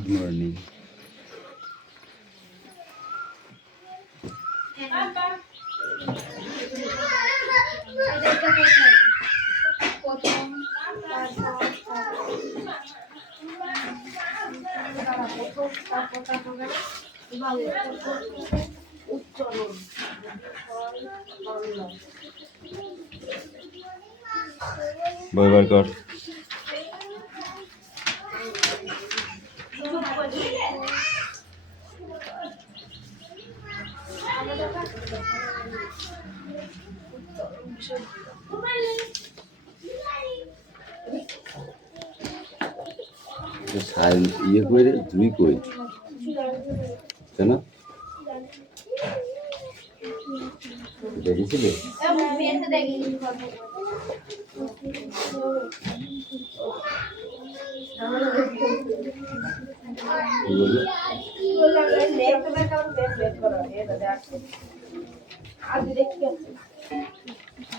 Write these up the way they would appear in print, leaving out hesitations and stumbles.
Good morning. বইবার কর। ইয়ে করে দুই কই কেন দেখেছিলে?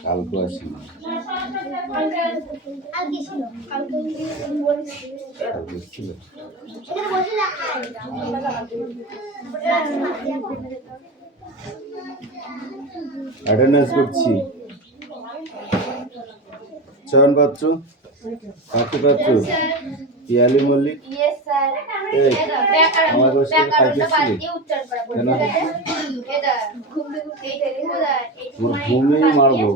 কালকে আসি অ্যাটেন্ডেন্স করছি। চয়ন পাত্র, পাখি পাত্র, পিয়ালি মল্লিক, আমার ঘুমিয়ে মারবো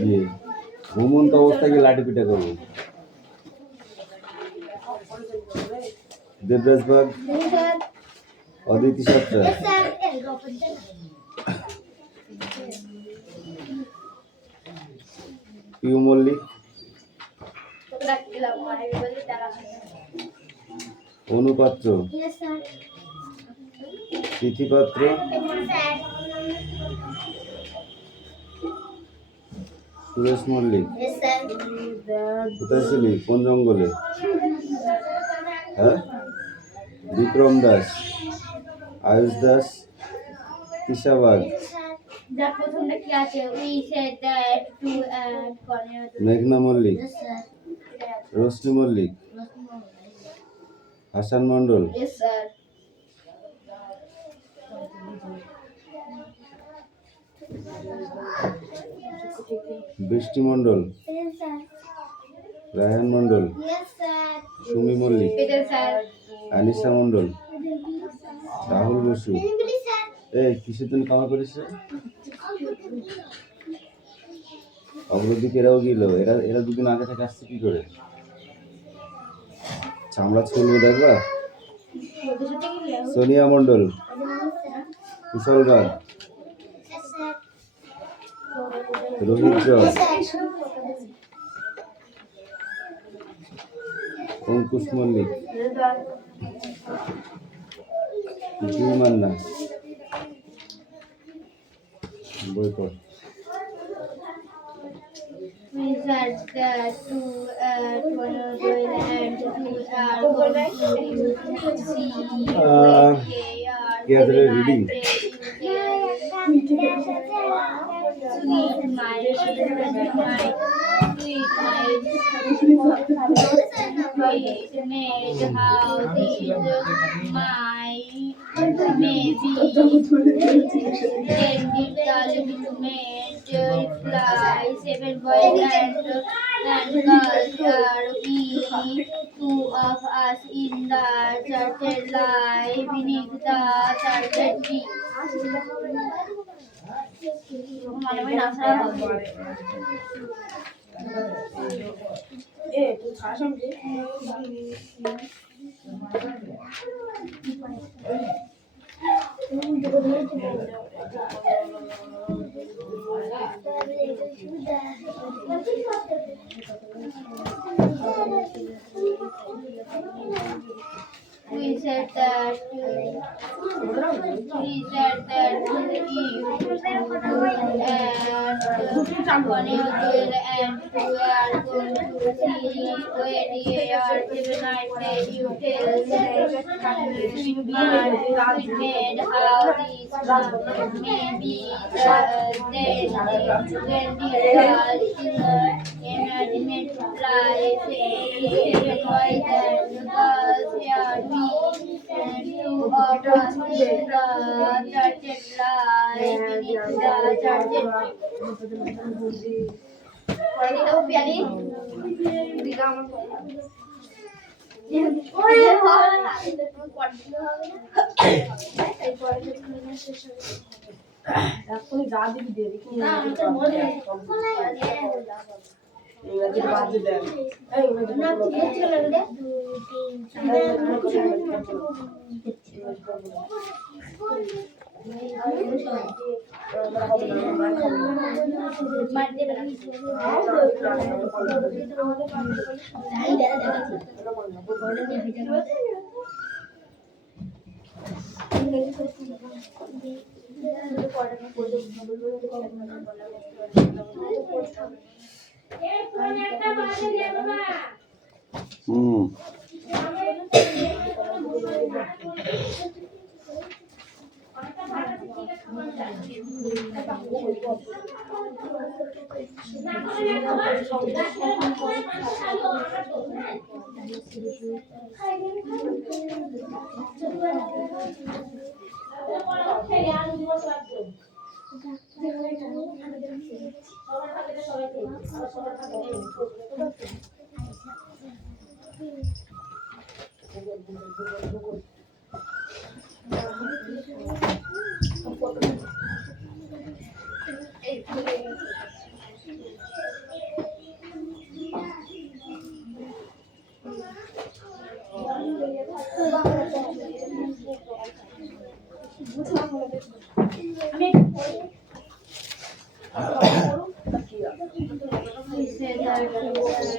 দিয়ে ঘুমন্ত অবস্থায় গিয়ে লাঠি পিঠা করবো। দেবরাজ বাগ, অদিতি সত্তা, পিউ মল্লিক, অনুপাত্র, তিথিপাত্র, সুরেশ মল্লিক। কোথায় ছিলি? কোন জঙ্গলে? হ্যাঁ, বিক্রম দাস, আয়ুষ দাস, তিশাবাগ, মেঘনা মল্লিক, রোশনি মল্লিক, হাসান মন্ডল, বৃষ্টি মন্ডল, রায়হান মন্ডল, সুমি মল্লিক, আনিসা মন্ডল, রাহুল বসু। এই কিসের জন্য কামা করিস? অগ্রদিকে এরাও গেল। এরা দুদিন আগে থেকে আসছে কি করে? চামড়া ছুলবো দেখবা। Sonia Mondal, Kushal Bag, Rohit Joy, Ankush Mallick, Jui Manna. Boycott reading and girls are we, two of us in the certain life beneath the certain tree. We said that he said that he and 1 year, 12 and 2 are going to see where they are 7 I pray you tell sweet man, sweet maid, how this may be then the girl in the imagined life, 87 boys and girls here we and 2 of us in the church life beneath the church tree. Itu piali. এখনই যা দিবি দে দেখি না আমাদের মনে ইংরেজি বাদ দেন এই ইংরেজি না কি ছিল রে 嗯。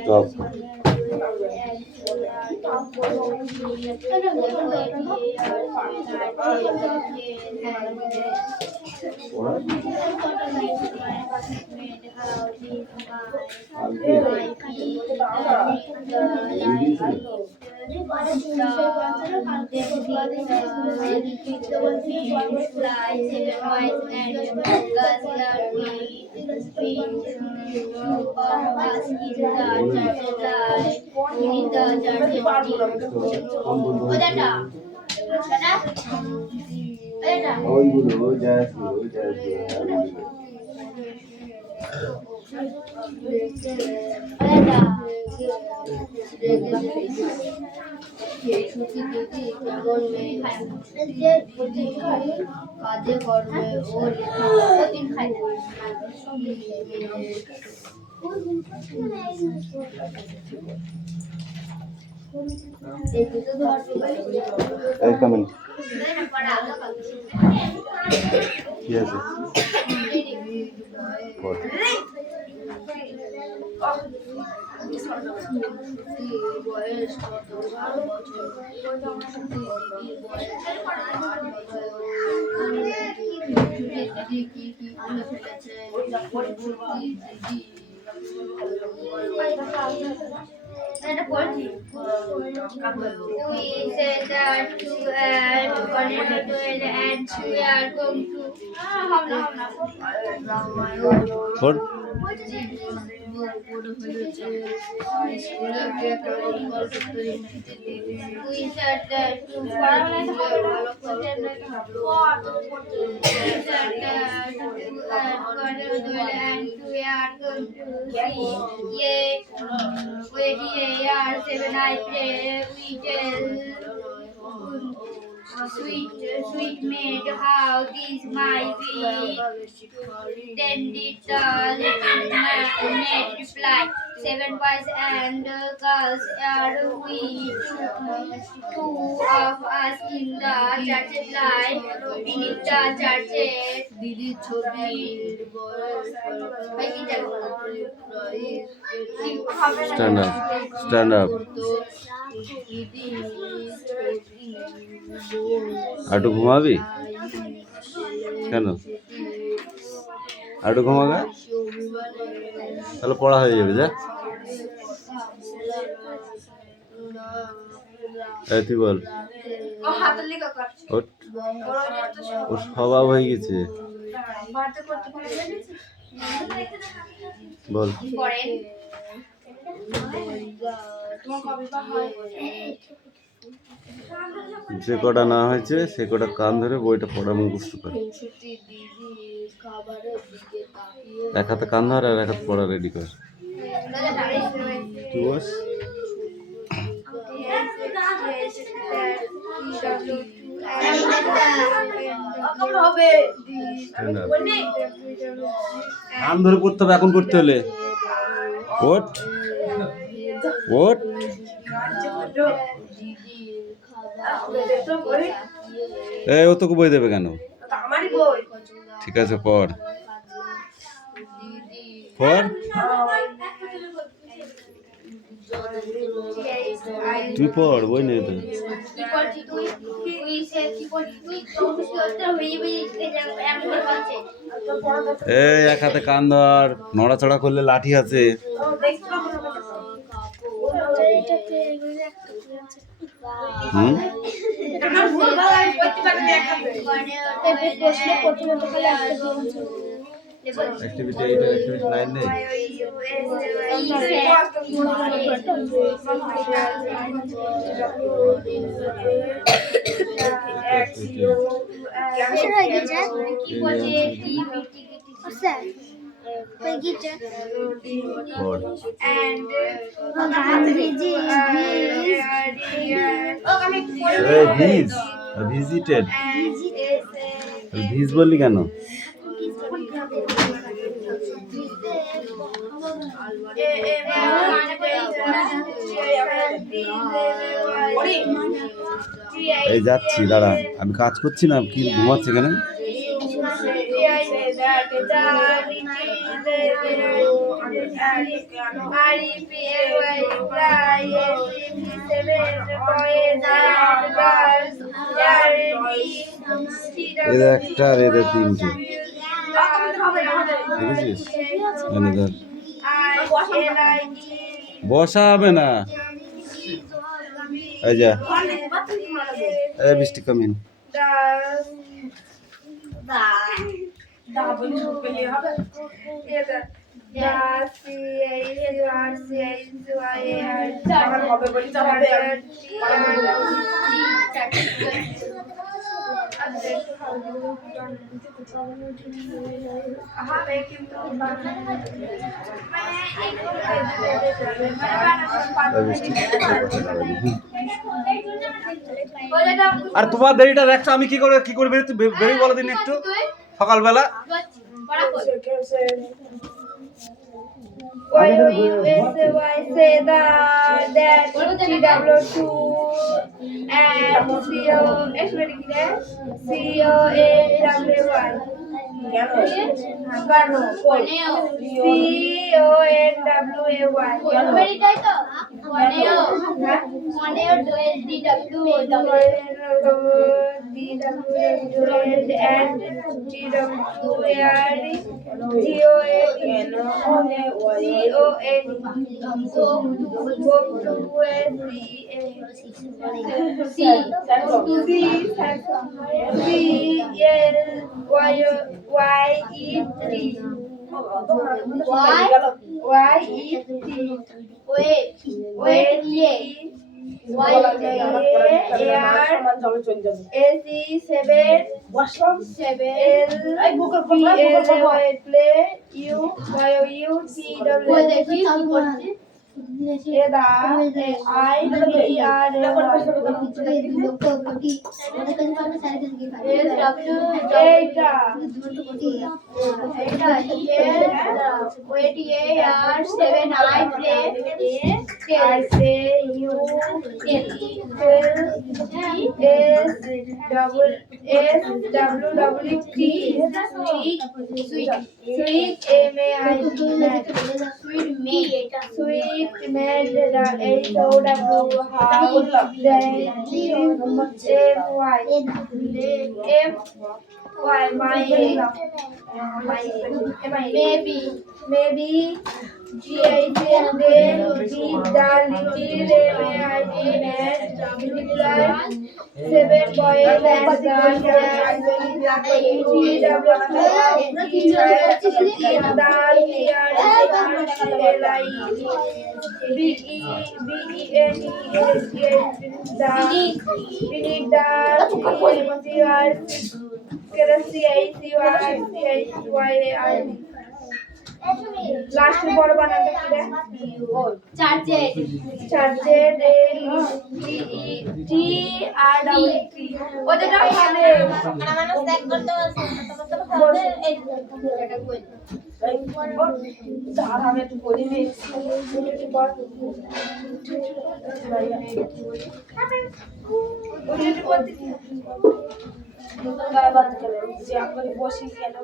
Stop. কাজে করবে ও দিন খাই Hey, come in. Yes. What? We said that to add 112 and we are going to What? we said that to Sweet maid, how this might be. Then did the little maid reply, 7 boys and girls are we, 2 of us in the church life beneath the church. Stand up. Stand up. আটু ঘুমাবি কেন আটু ঘুমাবে তাহলে পড়া হয়ে যাবে, যা। এই তুই বল। ওর ওর স্বভাব হয়ে গেছে। বল। যে কটা না হয়েছে সে কটা কান ধরে বইটা পড়া মুখস্থ করে। এক হাতে কান ধর আর এক হাতে পড়া রেডি কর। তুই বস। কান ধরে পড়তে হবে এখন, করতে হলে ওঠ ওঠ। এই ও তোকে বই দেবে কেন? ঠিক আছে পড় পড়। তুই পড়, বই নেই তো। এই এক হাতে কান ধর, নড়াচড়া করলে লাঠি আছে। হুম অ্যাক্টিভিটি 8 আর অ্যাক্টিভিটি 9 নেই। ভিজিটেড ভিজ বললি কেন? এই যাচ্ছি, দাঁড়া, আমি কাজ করছি না, কি ঘুমাচ্ছে কেন? এদের একটা আর এদের তিনটে, দেখেছিস? বসা হবে না। এই যা, এই বৃষ্টি কামিন। আর তোমার দেরিটা দেখছো, আমি কি করে বেরোই বলো দিন একটু সকালবেলা। Say that TW2 and CONWY. Y my maybe GIT and then G the little multiply 7 boys and girls last বড় বানানটা কি রে চার্জেড চার্জেড টি আর ডাবল টি ওটা হবে মানে স্ট্যাক করতে হবে এই এটা কই তার আমি একটু বলি রে বসি কেন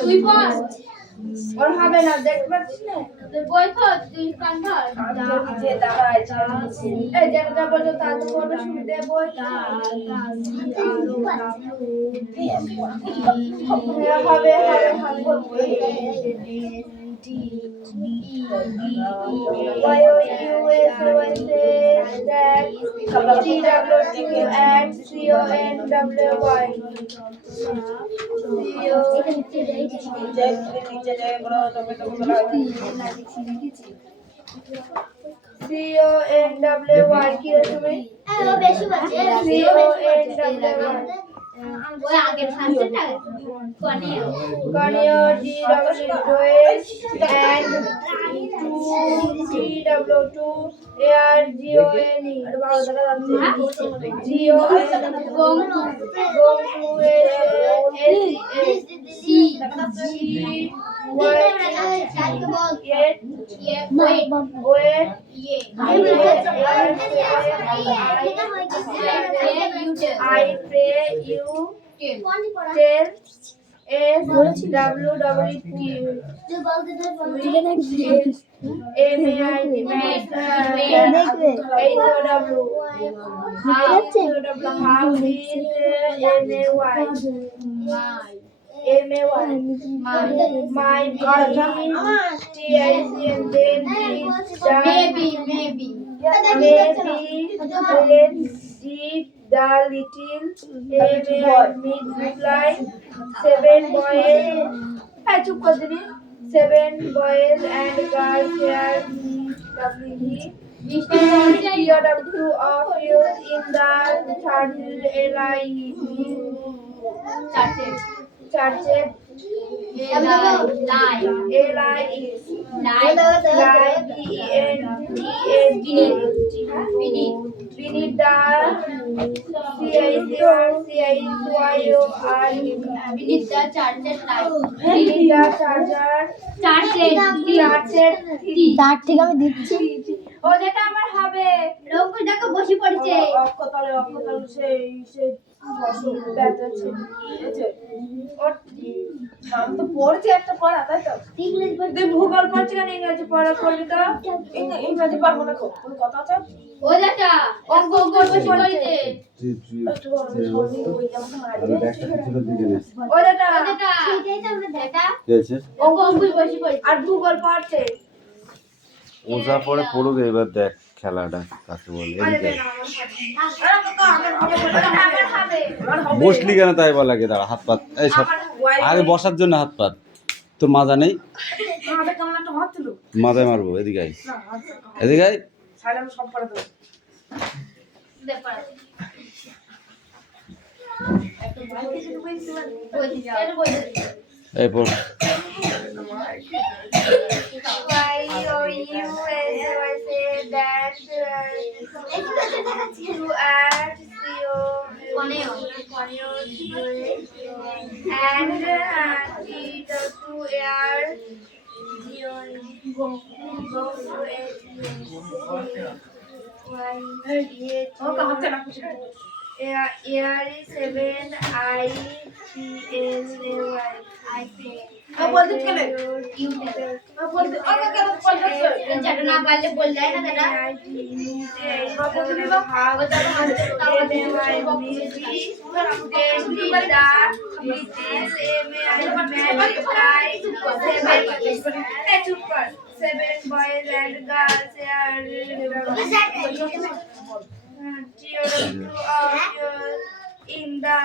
তুই বল ওর হবে না দেখতে পাচ্ছিস না তুই বই তো তুই কনভার্ট যে দাঁড়া আছে এই যেটা বলছো তা তো বড় সুবিধা বই হবে CONWY কি তুমি বেশি বাজে CONWY ওই আগের সাবজেক্টটা conio DW and 2 ARGONE I pray you tell SWWT the little multiply 7 boys. I took 7 boys and girls here. TW2 of you in the third Churches. তার ঠিক আমি দিচ্ছি ও যেটা আমার হবে রঘু দেখো বসে পড়েছে অক্ষতলে সেই ব্যাটাছে ওর নাম তো পড়ছে একটা পড়া তাই তো ইংলিশ তুই ভূগোল পড়ছি না ইংরেজি পড়া করবি তো ইংরেজি পারবো না কোন কথা আছে ও যেটা অঙ্ক বসে পড়েছে ও যেটা সেটাই তো আমরা দেখা অঙ্ক বসে পড়েছে আর ভূগোল পড়ছে ওজা পরে পড়ুক এবার দেখ খেলাটা কাকে বলে এদিকে বসলি কেন তাই বলা লাগে দাঁড়া হাত পাত এই সব আরে বসার জন্য হাত পাত তোর মাজা নেই মাথায় মারবো এদিকে আই এদিকে আই এই পড় Air is 7 IPLAY. I pay. বলতে চলে ইউ বলতে ওকে কেন বলতে যেটা না পারলে বল দেয় না দাদা বলতে দিবা ওটা Seven boys and girls are in the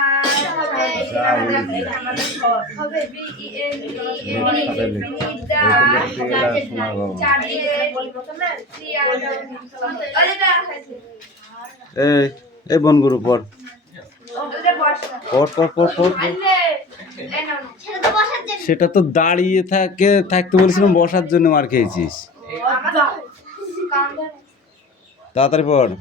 এই বনগুরু পড় পড় পড় পড় পড় সেটা তো দাঁড়িয়ে থাকতে বলেছিলাম, বসার জন্য মার খেয়েছিস। তাড়াতাড়ি পড়।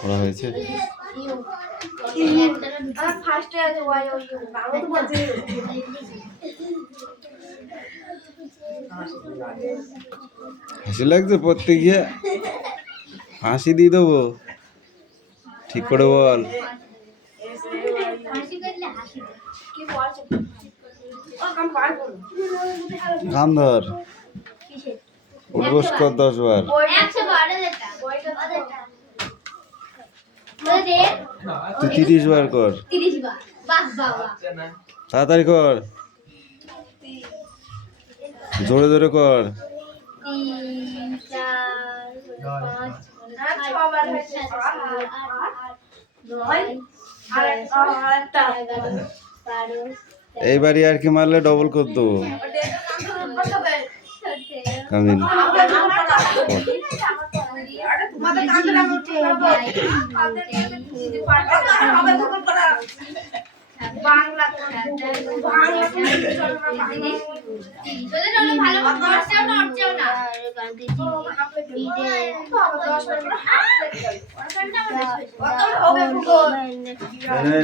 পড়া হয়েছে? হাসি লাগছে পড়তে গিয়ে? ফাঁসি দিয়ে দেবো, ঠিক করে বল। কান ধর, উঠবোস কর 10 বার। তুই 30 বার কর, তাড়াতাড়ি কর, জোরে জোরে কর। 3 4 এইবারই আর কি মারলে ডবল কর দেবো। কামিন বাংলা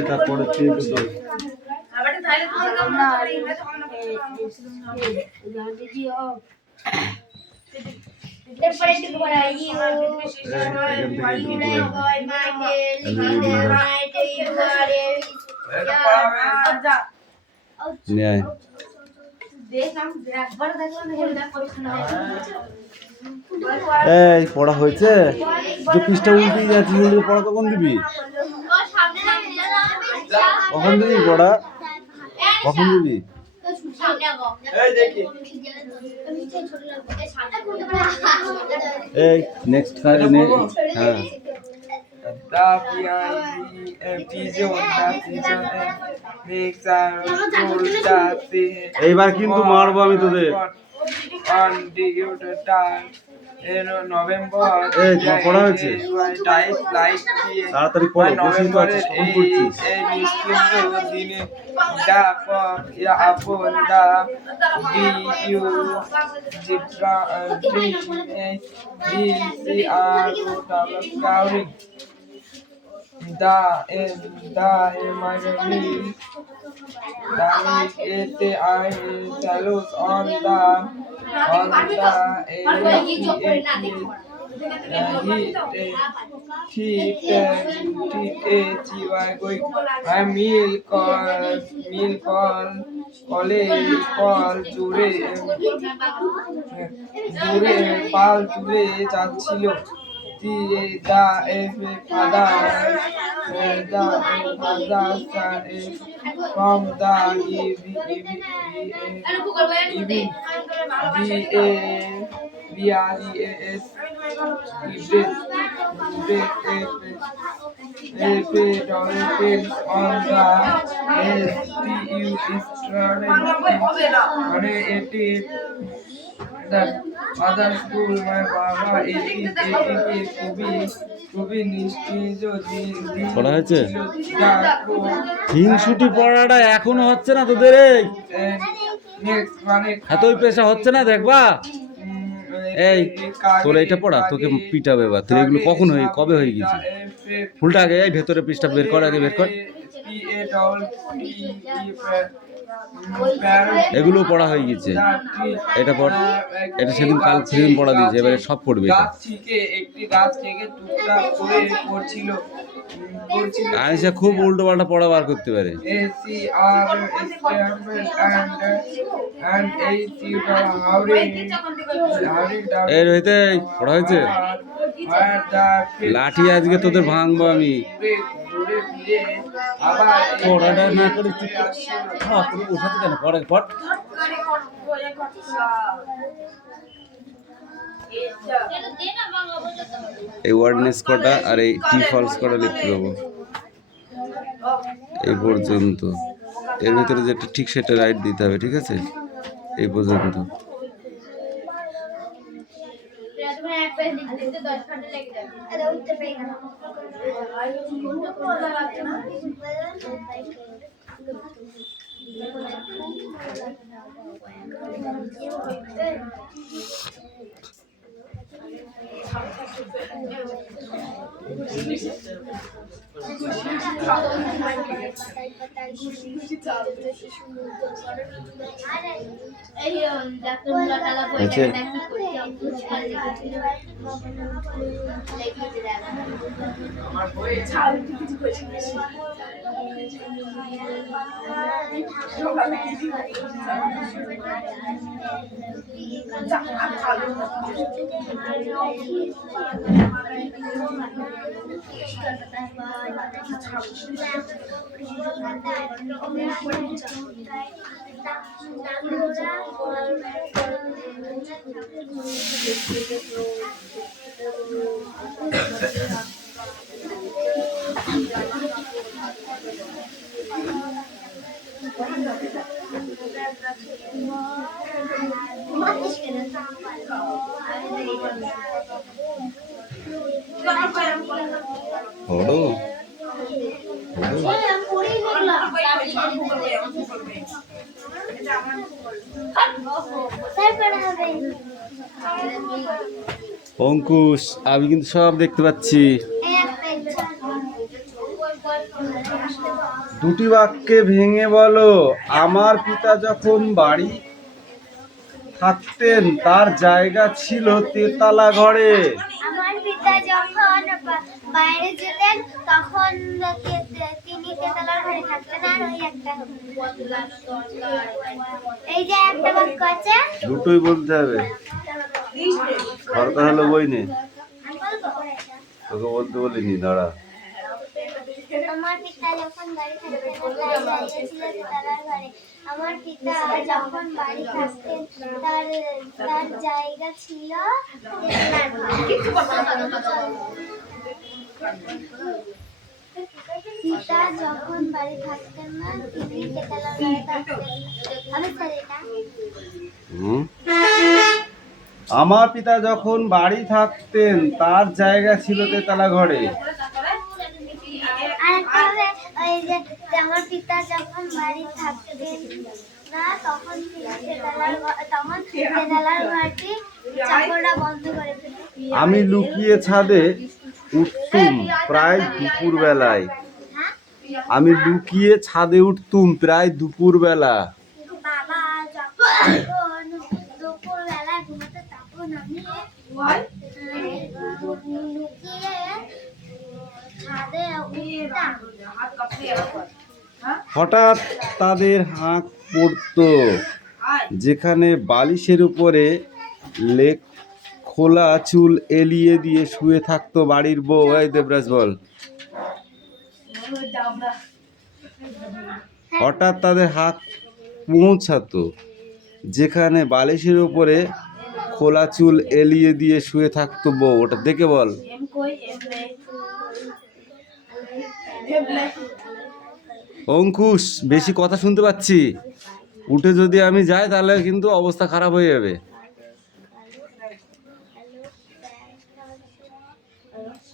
তারপরে এই পড়া হয়েছে? যে পৃষ্ঠা উল্টে যাচ্ছি, উল্টে পড়া কখন দিবি? কখন দিবি পড়া? কখন দিবি? এই নেক্সট হ্যাঁ এইবার কিন্তু মারবো আমি তোদের। নভেম্বর পড়া হয়েছে? তাড়াতাড়ি পড়ো, বসেই তো আছিস, কখন পড়ছিস? দিনে আপন দা ইউ জিব্রা পাল জুড়ে যাচ্ছিল। From the other school, my Baba খুবই নিশ্চিত পড়া হয়েছে? হিংসুটি পড়াটা এখনো হচ্ছে না তোদের? এতই পেশা হচ্ছে না দেখবা? এই তোর এইটা পড়া, তোকে পিটাবে এবার। তোর এগুলো কখন কবে হয়ে গেছে? ফুলটা আগে এই ভেতরে পৃষ্ঠা বের কর, আগে বের কর। এগুলো পড়া হয়ে গেছে। এটা পড়, এটা সেদিন কাল সেদিন পড়া দিয়েছে, এবারে সব পড়বে এটা। একটি গাছ থেকে টুকরা করে পড়ছিল। আয়েশা খুব উল্টো পাল্টা পড়া বার করতে পারে। এই রহিতে পড়া হয়েছে? লাঠি আজকে তোদের ভাঙবো আমি। পড়াটা না করে তুমি বসাতে কেন? পড়ে পড়। এই ওয়ার্ডনেস কটা আর এই টি ফলস কটা লিখতে দেবো এই পর্যন্ত। এর ভিতরে যেটা ঠিক সেটা রাইট দিতে হবে, ঠিক আছে? এই পর্যন্ত। অঙ্কুশ, আমি কিন্তু সব দেখতে পাচ্ছি। দুটি বাক্যে ভেঙে বলো। আমার পিতা যখন বাড়ি থাকতেন তার জায়গা ছিল তেতলা ঘরে। আমার পিতা যখন বাইরে যেতেন তখন তিনি তেতলার ঘরে থাকতেন। আর ওই একটা এই যে একটা বাক্য আছে, দুটোই বলতে হবে। দরকার হলো বই নে, তোকে বলতে বলিনি, দাঁড়া। আমার পিতা যখন বাড়ি থাকতেন তার জায়গা ছিল তেতলার ঘরে। আমার পিতা যখন বাড়ি থাকতেন তার জায়গা ছিল তেতলার ঘরে। পিতা যখন বাড়ি থাকতেন না তিনি তেতলার ঘরে থাকতেন। আমি স্যার এটা আমার পিতা যখন বাড়ি থাকতেন তার জায়গা ছিল তেতলা ঘরে। ওই যে আমার পিতা যখন বাড়ি থাকতেন না তখন তেতলার ঘরটি চাকররা বন্ধ করে দিত। আমি লুকিয়ে ছাদে উঠতুম প্রায় দুপুর বেলায়। আমি লুকিয়ে ছাদে উঠতুম প্রায় দুপুর বেলা। বাবা যখন দুপুর বেলায় ঘুমাতে তখন আমি লুকিয়ে ছাদে উঠতাম। হঠাৎ তাদের হাঁক পড়তো, যেখানে বালিশের উপরে খোলা চুল এলিয়ে দিয়ে শুয়ে থাকতো বাড়ির বউ। এই দেবরাজ বল। হঠাৎ তাদের হাত পৌঁছাতো, যেখানে বালিশের উপরে খোলা চুল এলিয়ে দিয়ে শুয়ে থাকতো বউ। ওটা দেখে বল। অঙ্কুশ, বেশি কথা শুনতে পাচ্ছি। উঠে যদি আমি যাই তাহলে কিন্তু অবস্থা খারাপ হয়ে যাবে।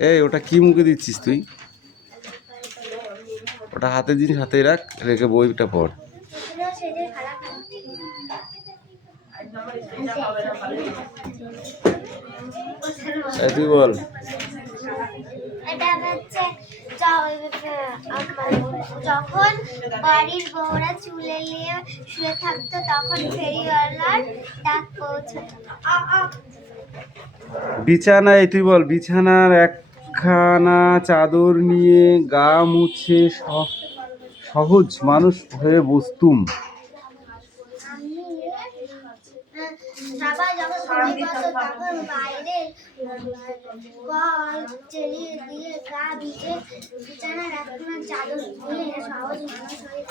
এই ওটা কি মুখে দিচ্ছিস তুই? ওটা হাতে জিনিস হাতে রাখ, রেখে বইটা পড়। তুই বল। এটা হচ্ছে যখন বাড়ির বউরা চুলে নিয়ে শুয়ে থাকতো তখন ফেরিওয়ালার ডাক পৌঁছতো। বিছানায়, তুই বল, বিছানার একখানা চাদর নিয়ে গা মুছে সহজ মানুষ হয়ে বসতুম। আমি সবাই যখন ঘুমিয়ে পড়তো তখন বাইরে কল জ্বালিয়ে দিয়ে গা ভিজে বিছানার একখানা চাদর নিয়ে সহজ মানুষ হয়ে